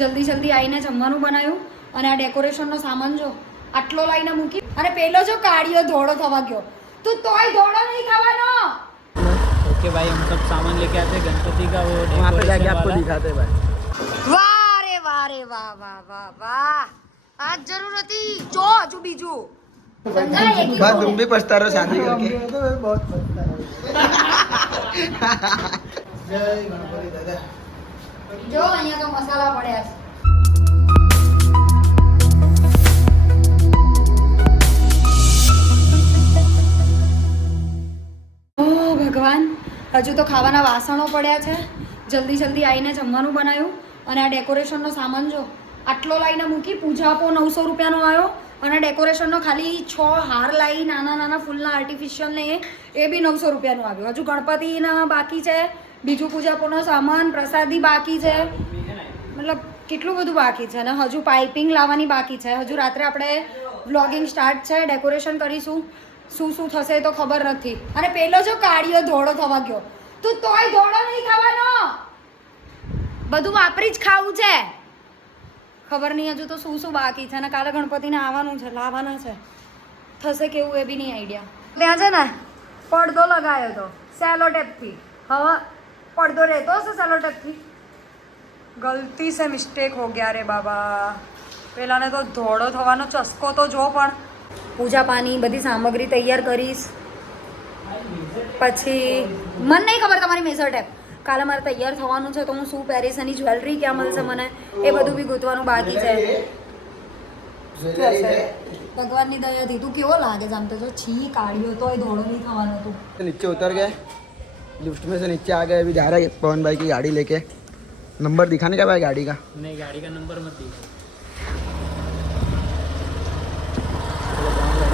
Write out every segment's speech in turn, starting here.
જલ્દી જલ્દી આવીને જમવાનું બનાવ્યું અને આ ડેકોરેશનનો સામાન જો આટલો લાઈને મૂકી અને પેલો જો કાળિયો ધોળો થવા ગયો તું તોય ધોળો નહીં ખાવાનો ओके भाई हम सब सामान लेके आते हैं गणपति का वो वहाँ पे जाके decoration आपको वाला। दिखाते हैं भाई વાહ રે વાહ રે વાહ વાહ વાહ વાહ આજ જરૂર હતી જો હજુ બીજું સમજાય એકી भाई તો? तुम भी पछता रहे हो शादी करके જો, અહીંયા તો મસાલા પડ્યા છે. ભગવાન. હજુ તો ખાવાના વાસણો પડ્યા છે. જલ્દી જલ્દી આવીને જમવાનું બનાવ્યું. અને આ ડેકોરેશનનો સામાન જો, આટલો લાઈને મૂકી પૂજાપો નવસો રૂપિયાનો આવ્યો. અને ડેકોરેશનનો ખાલી છ હાર લાવી નાના નાના ફૂલના આર્ટિફિશિયલ ને એ બી નવસો રૂપિયાનું આવ્યું. હજુ ગણપતિના બાકી છે. બીજું પૂજાપોનો સામાન, પ્રસાદી બાકી છે. મતલબ કેટલું બધું બાકી છે અને હજુ પાઇપિંગ લાવવાની બાકી છે. હજુ રાત્રે આપણે વ્લોગિંગ સ્ટાર્ટ છે ડેકોરેશન કરીશું. શું શું થશે તો ખબર નથી. અને પેલો જો કાળિયો ધોળો થવા ગયો, તું તોય ધોળો નહીં ખાવાનો બધું વાપરી જ ખાવું છે. ખબર નહીં હજુ તો શું શું બાકી છે અને કાલે ગણપતિને આવવાનું છે, લાવવાના છે. થશે કેવું એ બી નહીં આઈડિયા ત્યાં છે ને, પડદો લગાવ્યો હતો સેલો ટેપથી હવે પડદો રહેતો હશે સલોટકથી ગલતી સે મિસ્ટેક હો ગયા રે બાબા. પહેલાંને તો ધોળો થવાનો ચસ્કો તો જો પણ. પૂજા પાની બધી સામગ્રી તૈયાર કરીશ. પછી મને નહીં ખબર તમારી મેઝર ટેપ. કાલે મારે તૈયાર થવાનું છે તો હું શું પહેરીશ એની જ્વેલરી ક્યાં મળશે મને? એ બધું બી ગોતવાનું બાકી છે. ભગવાનની દયાથી તું કેવો લાગે આમ તો છી કાઢ્યો તો એ ધોળો નહીં થવાનો તું. નીચે ઉતર ગયા लिफ्ट में से नीचे आ गए अभी जा रहा है पवन भाई की गाड़ी लेके। नंबर दिखाने का भाई गाड़ी का? नहीं गाड़ी का नंबर मत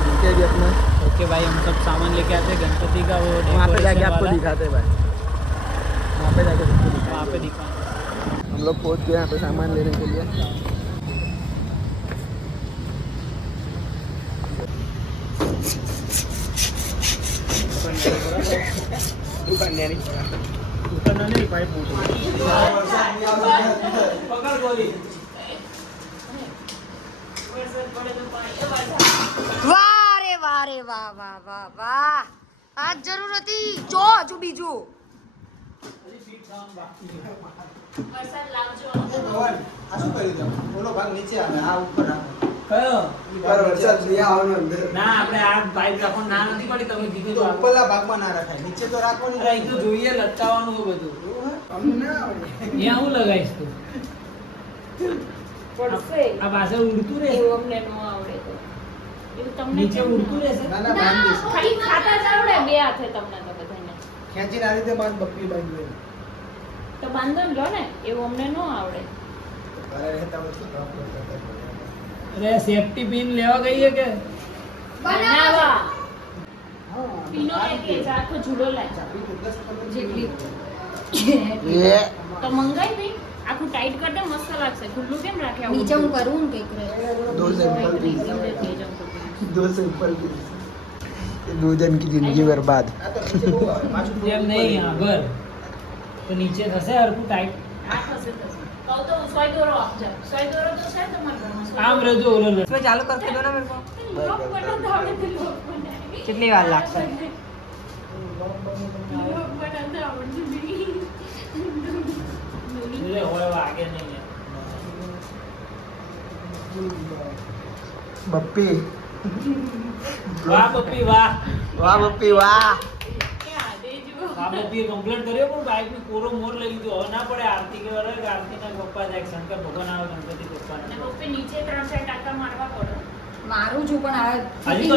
नीचे भी अपना। ओके भाई हम सब सामान लेके आते हैं गणपति का वो वहाँ पे जाके आपको दिखाते हैं भाई। वहाँ पे जाके वहाँ पे दिखा। हम लोग पहुँच गए यहाँ पे सामान लेने के लिए। उतरना દુકાનદારી વારે વારે વાહ વાહ વાહ વાહ. આજ જરૂર હતી. જો હજુ બીજું. આ પાઇપ રાખો ના નથી પડી તમે કીધું તો આ- ભાગમાં ના રખાય નીચે તો રાખવાની અરે, અહીં તો જોઈએ લટકાવવાનું હોય બધું. અહીંયા હું લગાવીશ તું. આ પાછળ ઉડતું રહેશે? એવું અમને ન આવડે તો. એવું તમને નીચે ઉડતું રહેશે? ના ના ખાલી ખાતા જ આવડે બે હાથે તમને તો. ખેંચીને આ રીતે માસ બકરી બાંધી લે તો બાંધો લો ને એવું અમને નો આવડે અરે સેફટી પિન લેવા ગઈ કે બનાવા પિનો એક એ આખો ઝૂડો લાવી જેટલી તો મંગાઈ ભઈ આખું ટાઈટ કરતે મસ્ત લાગશે ખુલ્લું કેમ રાખ્યા નીચે હું કરું ને કઈક રે दो सिंपल पीस दो जन की जिंदगी बर्बाद આ તો નીચે બહુ આવે. પાછું એમ નહીં આગળ તો નીચે થશે હરખું ટાઈટ આ થશે થશે કહું તો હું સોય દોરો આપજો સોય દોરો તો છે તમારા ઘરમાં સોય આમ દોરો. રહેજો ઓલો લે. इसमें चालू करके दो ना मेरे को લોક બનાવતા આવડે તો લોક બનાવી. कितनी बार लागता है લોક બનાવતા આવડતું નહીં. એટલે હોય વાગે નહીં बप्पी વાહ બપ્પી વાહ. વાહ પડે મારું છું પણ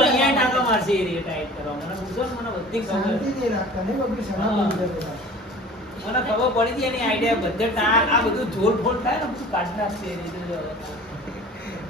અહીંયા ટાકા મારશે એ રે કરવા. મને પૂછો મને બધી ખબર. મને ખબર પડી હતી એની આઈડિયા બધે આ બધું જોર ફોડ થાય ને બધું નાખશે એ રીતે જો હવે.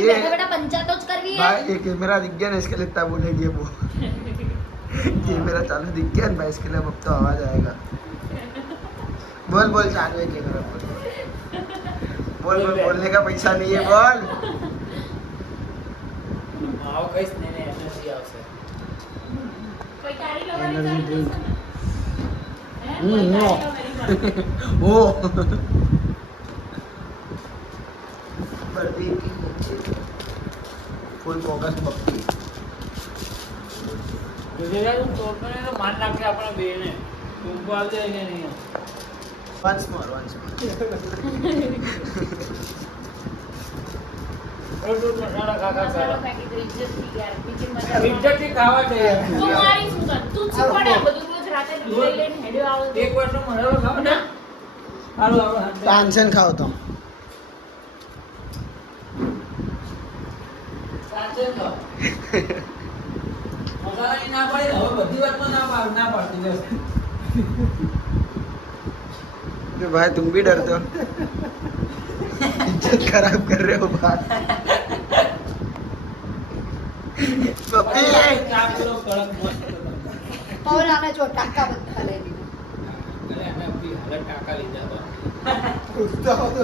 ये बैठे पंचायत कर रही है। भाई ये कैमरा इसके लिए इतना बोलेगी वो कैमरा चालू दिख भाई इसके लिए अब तो आवाज़ आएगा। बोल बोल चालू है कैमरा बोल। बोल बोल बोलने का पैसा नहीं है बोल। आओ गाइस नए एनर्जी आओ कोई तारीख लगा एनर्जी ड्रिंक ओ બધી ફૂલ ફોકસ ભક્તિ માર નાખે આપણે બેને ઊભો આવજે ને નહીં once more once more tension ખાવ તો ના પાડી હવે બધી વાતમાં ના પાડ- ના પાડતી બસ. तो भाई तुम भी डरते हो इज्जत खराब कर रहे हो बात पप्पी ચા પૂરો કડક મસ્ત હતો. પવન આને જો ટાકા બધા લઈ લીધું અરે અમે આપણી હાલત ટાંકા લીધા હતા. ઉસતા હો તો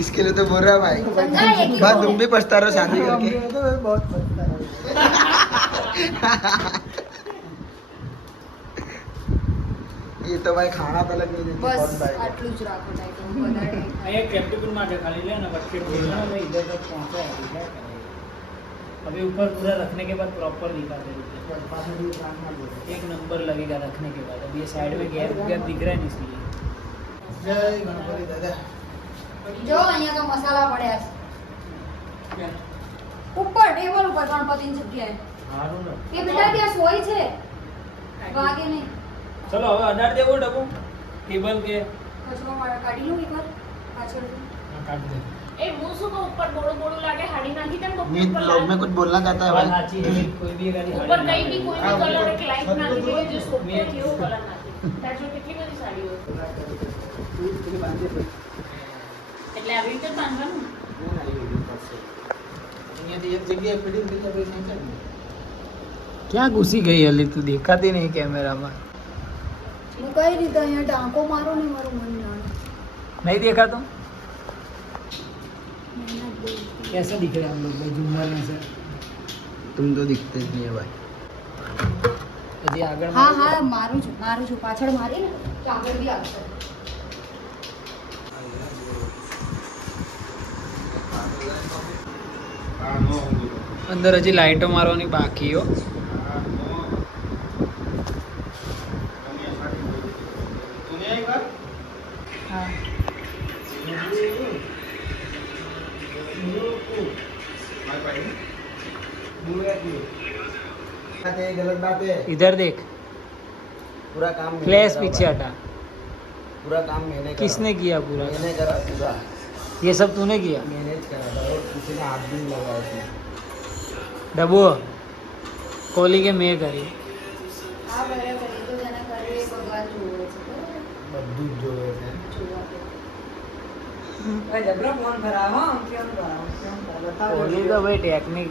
इसके लिए तो बोल रहा भाई। बात तुम भी पछता रहो शादी हाँ, करके। तो ये तो भाई खाना तो लग नहीं बस आटलू ज રાખो टाइटल ये कैप्टन माटे खाली ले ना बच्चे बोल रहा है इधर तक पहुँचा है ठीक है? अभी ऊपर पूरा रखने के बाद प्रॉपर दिखाते हैं। एक नंबर लगेगा रखने के बाद। अब ये साइड में गैप गैप दिख रहा है नहीं इसलिए। जय गणपति दादा। જો અહીંયા તો મસાલા પડ્યા છે ઉપર ટેબલ ઉપર ગણપતિની જગ્યાએ સારું ને એ બેટા ત્યાં સોય છે વાગે નહીં ચલો હવે અડાડ દેવો ડબો ટેબલ કે કચરો વાળા કાઢી લઉં એકવાર પાછળ હા, કાઢ દે એ હું શું કહું ઉપર મોડું મોડું લાગે હાડી નાખી દે ને તો मीत ઉપર लोग में લાગે. कुछ बोलना चाहता है વાત भाई સાચી છે કોઈ બી ગાડી ઉપર કઈ બી કોઈ બી હા, કલર એક લાઈટ નાખી દે જે સોફ્ટ મેં- હોય લેવી તો બાંધવાનું ના લેવી પડશે અહીંયાથી એક જગ્યાએ પડી ગઈ તો નહીં કરવું ક્યાં ઘૂસી ગઈ હલી તું દેખાતી નહીં કેમેરામાં હું કઈ રીતે અહીંયા ટાંકો મારો ને મારું મન ના નહીં દેખાતો कैसे दिख रहे हम लोग भाई झूमर में से तुम तो दिखते नहीं है भाई હજી આગળ હા હા મારું છું મારું છું પાછળ મારી ને તો આગળ બી આવશે અંદર હજી લાઈટો મારવાની બાકી હો बात है गलत बात है इधर देख पूरा काम मैंने फ्लैश करा पीछे भाई। हटा पूरा काम मैंने करा किसने किया पूरा मैंने करा पूरा ये सब तूने किया मैंने જ करा था और किसी ने हाथ भी नहीं लगाया इसमें डबो कोहली के मैं करी હા બરાબર એ તો જેને કરે એ ભગવાન જોવે છે બરાબર? બધું જ જોવે છે જોવા દે. कोहली तो भाई टेक्निक